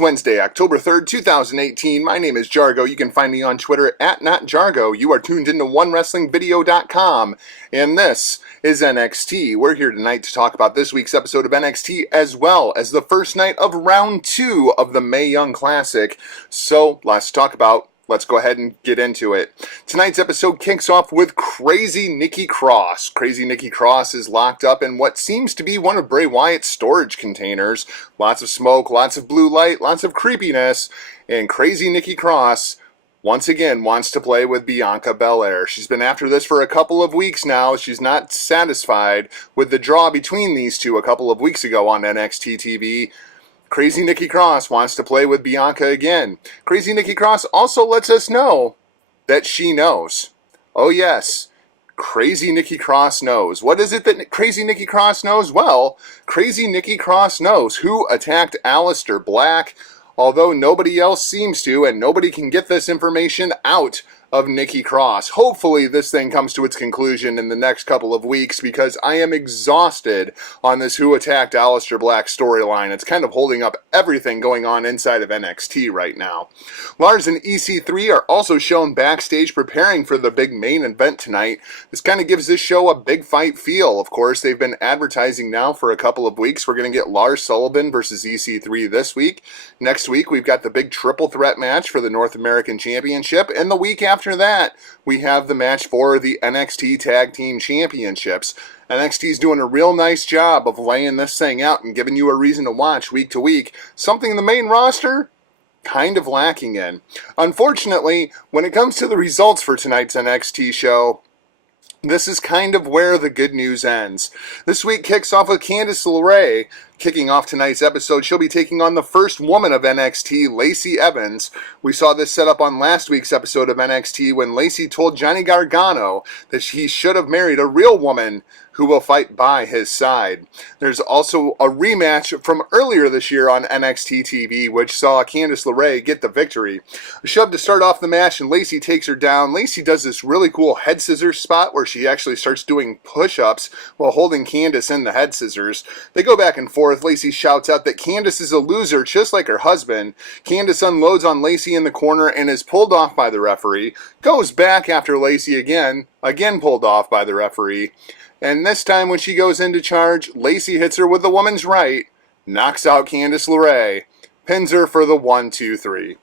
Wednesday, October 3rd, 2018. My name is Jargo. You can find me on Twitter at NotJargo. You are tuned into OneWrestlingVideo.com, and this is NXT. We're here tonight to talk about this week's episode of NXT as well as the first night of round 2 of the Mae Young Classic. So, lots to talk about. Let's go ahead and get into it. Tonight's episode kicks off with Crazy Nikki Cross. Crazy Nikki Cross is locked up in what seems to be one of Bray Wyatt's storage containers. Lots of smoke, lots of blue light, lots of creepiness. And Crazy Nikki Cross once again wants to play with Bianca Belair. She's been after this for a couple of weeks now. She's not satisfied with the draw between these two a couple of weeks ago on NXT TV. Crazy Nikki Cross wants to play with Bianca again. Crazy Nikki Cross also lets us know that she knows. Oh yes, Crazy Nikki Cross knows. What is it that Crazy Nikki Cross knows? Well, Crazy Nikki Cross knows who attacked Aleister Black, although nobody else seems to, and nobody can get this information out of Nikki Cross. Hopefully this thing comes to its conclusion in the next couple of weeks, because I am exhausted on this Who Attacked Aleister Black storyline. It's kind of holding up everything going on inside of NXT right now. Lars and EC3 are also shown backstage preparing for the big main event tonight. This kind of gives this show a big fight feel. Of course, they've been advertising now for a couple of weeks. We're going to get Lars Sullivan versus EC3 this week. Next week, we've got the big triple threat match for the North American Championship, and the week after that, we have the match for the NXT Tag Team Championships. NXT's doing a real nice job of laying this thing out and giving you a reason to watch week to week, something the main roster kind of lacking in. Unfortunately, when it comes to the results for tonight's NXT show, this is kind of where the good news ends. This week kicks off with Candice LeRae. Kicking off tonight's episode, she'll be taking on the first woman of NXT, Lacey Evans. We saw this set up on last week's episode of NXT when Lacy told Johnny Gargano that he should have married a real woman who will fight by his side. There's also a rematch from earlier this year on NXT TV, which saw Candice LeRae get the victory. A shove to start off the match, and Lacy takes her down. Lacy does this really cool head scissors spot where she actually starts doing push-ups while holding Candice in the head scissors. They go back and forth. Lacy shouts out that Candice is a loser just like her husband. Candice unloads on Lacy in the corner and is pulled off by the referee. Goes back after Lacy again pulled off by the referee. And this time when she goes into charge, Lacy hits her with the woman's right, knocks out Candice LeRae, pins her for the 1-2-3.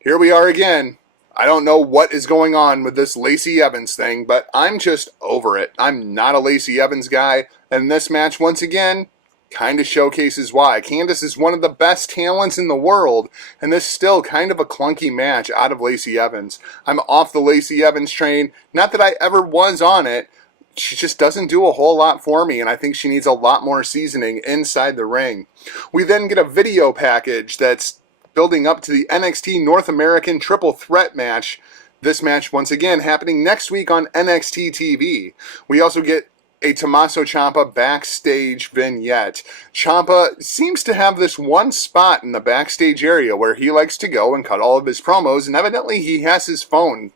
Here we are again. I don't know what is going on with this Lacey Evans thing, but I'm just over it. I'm not a Lacey Evans guy, and this match, once again, kind of showcases why. Candice is one of the best talents in the world, and this is still kind of a clunky match out of Lacey Evans. I'm off the Lacey Evans train. Not that I ever was on it. She just doesn't do a whole lot for me, and I think she needs a lot more seasoning inside the ring. We then get a video package that's building up to the NXT North American Triple Threat match. This match, once again, happening next week on NXT TV. We also get a Tommaso Ciampa backstage vignette. Ciampa seems to have this one spot in the backstage area where he likes to go and cut all of his promos, and evidently he has his phone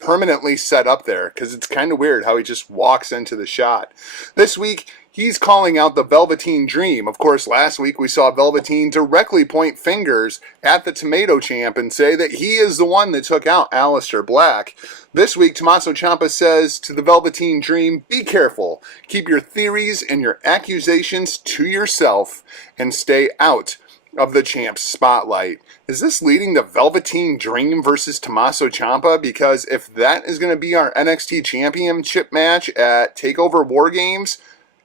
permanently set up there, because it's kind of weird how he just walks into the shot. This week, he's calling out the Velveteen Dream. Of course, last week we saw Velveteen directly point fingers at the Tomato Champ and say that he is the one that took out Aleister Black. This week, Tommaso Ciampa says to the Velveteen Dream, be careful. Keep your theories and your accusations to yourself and stay out of the Champ's spotlight. Is this leading to Velveteen Dream versus Tommaso Ciampa? Because if that is going to be our NXT Championship match at TakeOver War Games,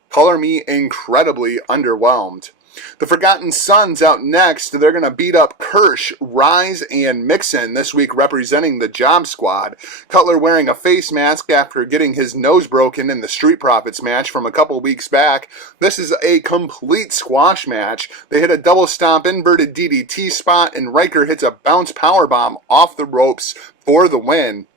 color me incredibly underwhelmed. The Forgotten Sons out next. They're going to beat up Kirsch, Rise, and Mixon this week representing the Job Squad. Cutler wearing a face mask after getting his nose broken in the Street Profits match from a couple weeks back. This is a complete squash match. They hit a double stomp inverted DDT spot, and Riker hits a bounce powerbomb off the ropes for the win.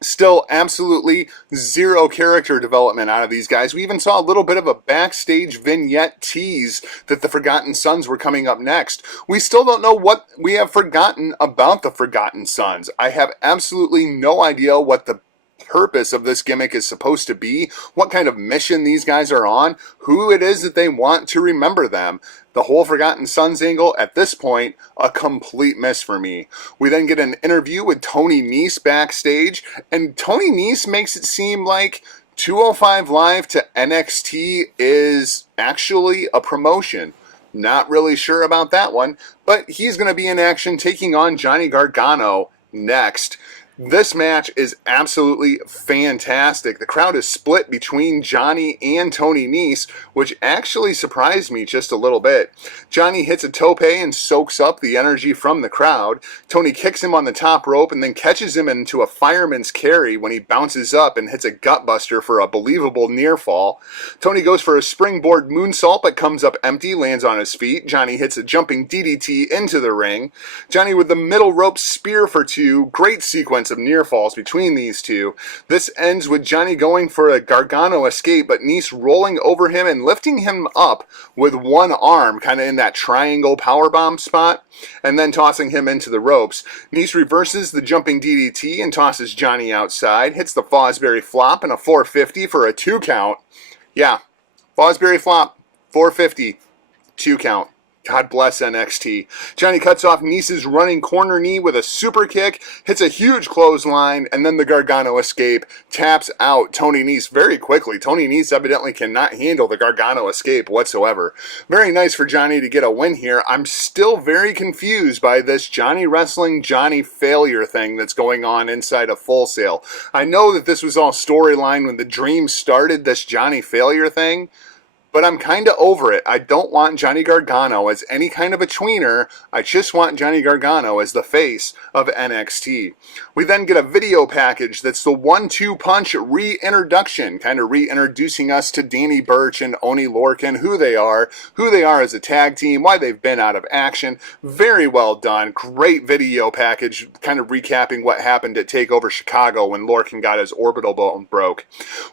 Still absolutely zero character development out of these guys. We even saw a little bit of a backstage vignette tease that the Forgotten Sons were coming up next. We still don't know what we have forgotten about the Forgotten Sons. I have absolutely no idea what the purpose of this gimmick is supposed to be, what kind of mission these guys are on, who it is that they want to remember them. The whole Forgotten Sons angle, at this point, a complete miss for me. We then get an interview with Toni Neste backstage, and Toni Neste makes it seem like 205 Live to NXT is actually a promotion. Not really sure about that one, but he's going to be in action taking on Johnny Gargano next. This match is absolutely fantastic. The crowd is split between Johnny and Toni Neste, which actually surprised me just a little bit. Johnny hits a tope and soaks up the energy from the crowd. Toni kicks him on the top rope and then catches him into a fireman's carry when he bounces up and hits a gutbuster for a believable near fall. Toni goes for a springboard moonsault but comes up empty, lands on his feet. Johnny hits a jumping DDT into the ring. Johnny with the middle rope spear for two. Great sequence of near falls between these two. This ends with Johnny going for a Gargano escape, but Neste rolling over him and lifting him up with one arm, kind of in that triangle powerbomb spot, and then tossing him into the ropes. Neste reverses the jumping DDT and tosses Johnny outside, hits the Fosbury flop and a 450 for a 2 count. Yeah, Fosbury flop, 450, 2 count. God bless NXT. Johnny cuts off Neste's running corner knee with a super kick, hits a huge clothesline, and then the Gargano escape taps out Toni Neste very quickly. Toni Neste evidently cannot handle the Gargano escape whatsoever. Very nice for Johnny to get a win here. I'm still very confused by this Johnny wrestling Johnny failure thing that's going on inside of Full Sail. I know that this was all storyline when the Dream started this Johnny failure thing, but I'm kind of over it. I don't want Johnny Gargano as any kind of a tweener. I just want Johnny Gargano as the face of NXT. We then get a video package that's the 1-2 punch reintroduction, kind of reintroducing us to Danny Burch and Oney Lorcan, who they are as a tag team, why they've been out of action. Very well done. Great video package, kind of recapping what happened at TakeOver Chicago when Lorcan got his orbital bone broke.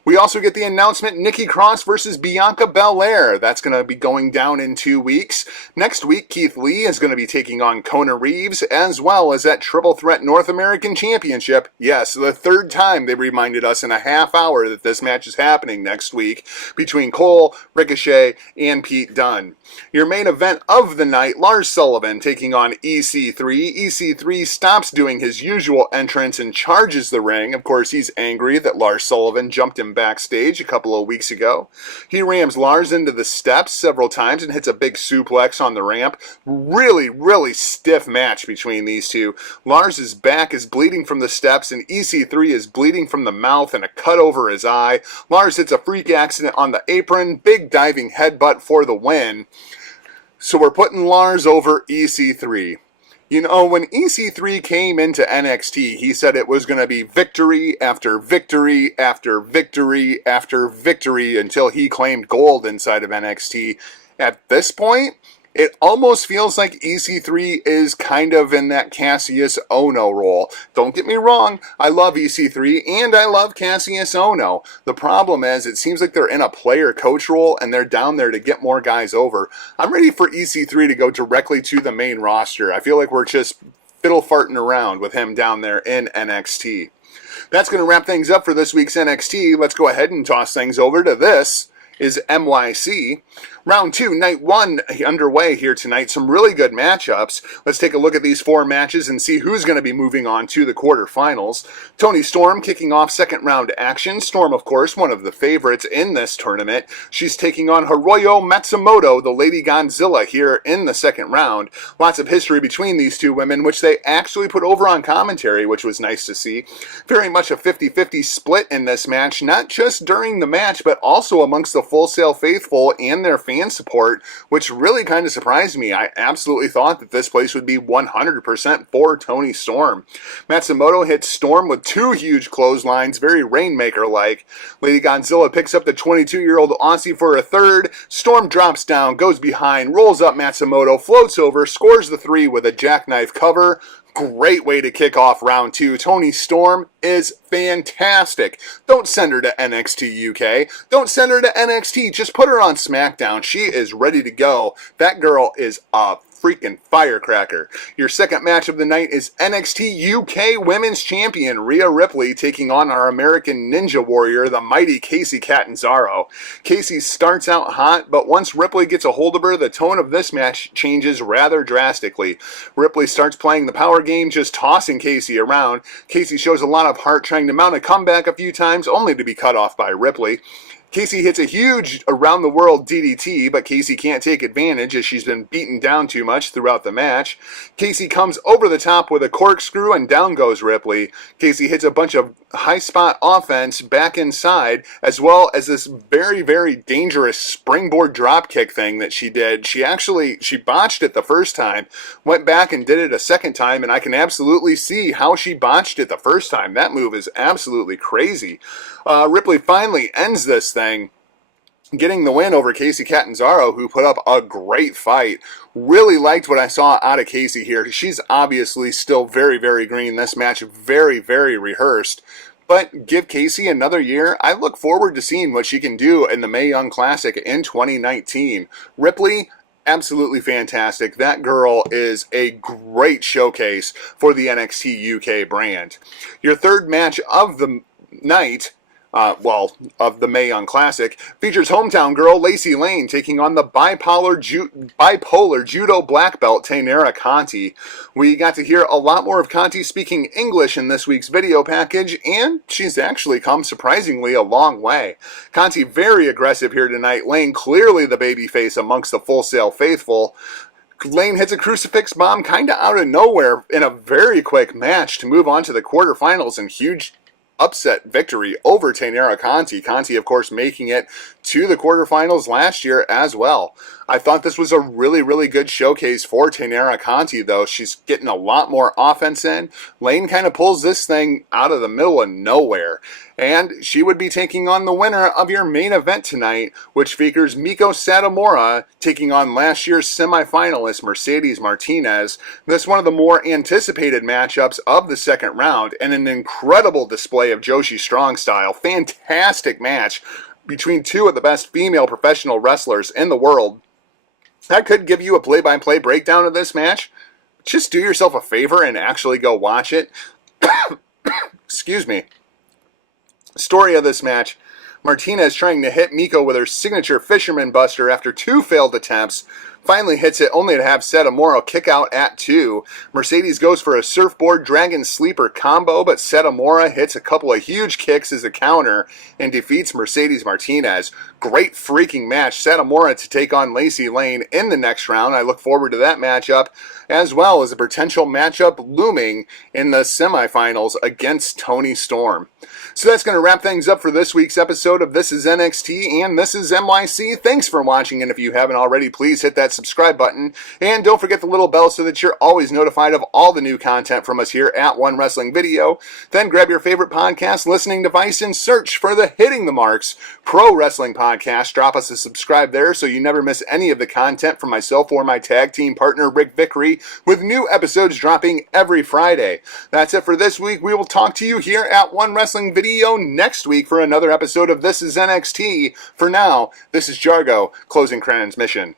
We also get the announcement, Nikki Cross versus Bianca Belair. That's going to be going down in 2 weeks. Next week, Keith Lee is going to be taking on Kona Reeves, as well as that Triple Threat North American Championship. Yes, the third time they reminded us in a half hour that this match is happening next week between Cole, Ricochet, and Pete Dunne. Your main event of the night, Lars Sullivan taking on EC3. EC3 stops doing his usual entrance and charges the ring. Of course, he's angry that Lars Sullivan jumped him backstage a couple of weeks ago. He rams Lars into the steps several times and hits a big suplex on the ramp. Really, really stiff match between these two. Lars' back is bleeding from the steps and EC3 is bleeding from the mouth and a cut over his eye. Lars hits a freak accident on the apron. Big diving headbutt for the win. So we're putting Lars over EC3. You know, when EC3 came into NXT, he said it was going to be victory after victory after victory after victory until he claimed gold inside of NXT. At this point, it almost feels like EC3 is kind of in that Kassius Ohno role. Don't get me wrong, I love EC3 and I love Kassius Ohno. The problem is, it seems like they're in a player coach role and they're down there to get more guys over. I'm ready for EC3 to go directly to the main roster. I feel like we're just fiddle farting around with him down there in NXT. That's going to wrap things up for this week's NXT. Let's go ahead and toss things over to this is MYC. Round 2, Night 1 underway here tonight. Some really good matchups. Let's take a look at these 4 matches and see who's going to be moving on to the quarterfinals. Toni Storm kicking off second round action. Storm, of course, one of the favorites in this tournament. She's taking on Hiroyo Matsumoto, the Lady Godzilla, here in the second round. Lots of history between these two women, which they actually put over on commentary, which was nice to see. Very much a 50-50 split in this match, not just during the match, but also amongst the Full Sail faithful and their fan support, which really kind of surprised me. I absolutely thought that this place would be 100% for Toni Storm. Matsumoto hits Storm with 2 huge clotheslines, very Rainmaker-like. Lady Godzilla picks up the 22-year-old Aussie for a third. Storm drops down, goes behind, rolls up Matsumoto, floats over, scores the 3 with a jackknife cover. Great way to kick off round 2. Toni Storm is fantastic. Don't send her to NXT UK. Don't send her to NXT. Just put her on SmackDown. She is ready to go. That girl is a freaking firecracker. Your second match of the night is NXT UK Women's Champion Rhea Ripley taking on our American Ninja Warrior, the mighty Kacy Catanzaro. Kacy starts out hot, but once Ripley gets a hold of her, the tone of this match changes rather drastically. Ripley starts playing the power game, just tossing Kacy around. Kacy shows a lot of heart, trying to mount a comeback a few times, only to be cut off by Ripley. Kacy hits a huge around-the-world DDT, but Kacy can't take advantage as she's been beaten down too much throughout the match. Kacy comes over the top with a corkscrew and down goes Ripley. Kacy hits a bunch of high-spot offense back inside, as well as this very, very dangerous springboard dropkick thing that she did. She botched it the first time, went back and did it a second time, and I can absolutely see how she botched it the first time. That move is absolutely crazy. Ripley finally ends this thing, getting the win over Kacy Catanzaro, who put up a great fight. Really liked what I saw out of Kacy here. She's obviously still very, very green. This match very, very rehearsed. But give Kacy another year. I look forward to seeing what she can do in the Mae Young Classic in 2019. Ripley, absolutely fantastic. That girl is a great showcase for the NXT UK brand. Your third match of the night, of the Mae Young Classic, features hometown girl Lacy Lane taking on the bipolar judo black belt Taynara Conti. We got to hear a lot more of Conti speaking English in this week's video package, and she's actually come surprisingly a long way. Conti very aggressive here tonight. Lane clearly the babyface amongst the Full Sail faithful. Lane hits a crucifix bomb kind of out of nowhere in a very quick match to move on to the quarterfinals and huge upset victory over Taynara Conti. Conti, of course, making it to the quarterfinals last year as well. I thought this was a really, really good showcase for Taynara Conti, though. She's getting a lot more offense in. Lane kind of pulls this thing out of the middle of nowhere. And she would be taking on the winner of your main event tonight, which features Meiko Satomura taking on last year's semifinalist Mercedes Martinez. This is one of the more anticipated matchups of the second round, and an incredible display of Joshi Strong style. Fantastic match between two of the best female professional wrestlers in the world. I could give you a play-by-play breakdown of this match. Just do yourself a favor and actually go watch it. Excuse me. Story of this match: Martinez trying to hit Meiko with her signature Fisherman Buster after two failed attempts. Finally hits it only to have Satomura kick out at 2. Mercedes goes for a surfboard dragon sleeper combo, but Satomura hits a couple of huge kicks as a counter and defeats Mercedes Martinez. Great freaking match. Satomura to take on Lacy Lane in the next round. I look forward to that matchup, as well as a potential matchup looming in the semifinals against Toni Storm. So that's going to wrap things up for this week's episode of This is NXT and This is NYC. Thanks for watching, and if you haven't already, please hit that subscribe button, and don't forget the little bell so that you're always notified of all the new content from us here at One Wrestling Video. Then grab your favorite podcast listening device and search for the Hitting the Marks Pro Wrestling Podcast. Drop us a subscribe there so you never miss any of the content from myself or my tag team partner Rick Vickery, with new episodes dropping every Friday. That's it for this week. We will talk to you here at One Wrestling Video next week for another episode of This is NXT. For now, this is Jargo, closing transmission.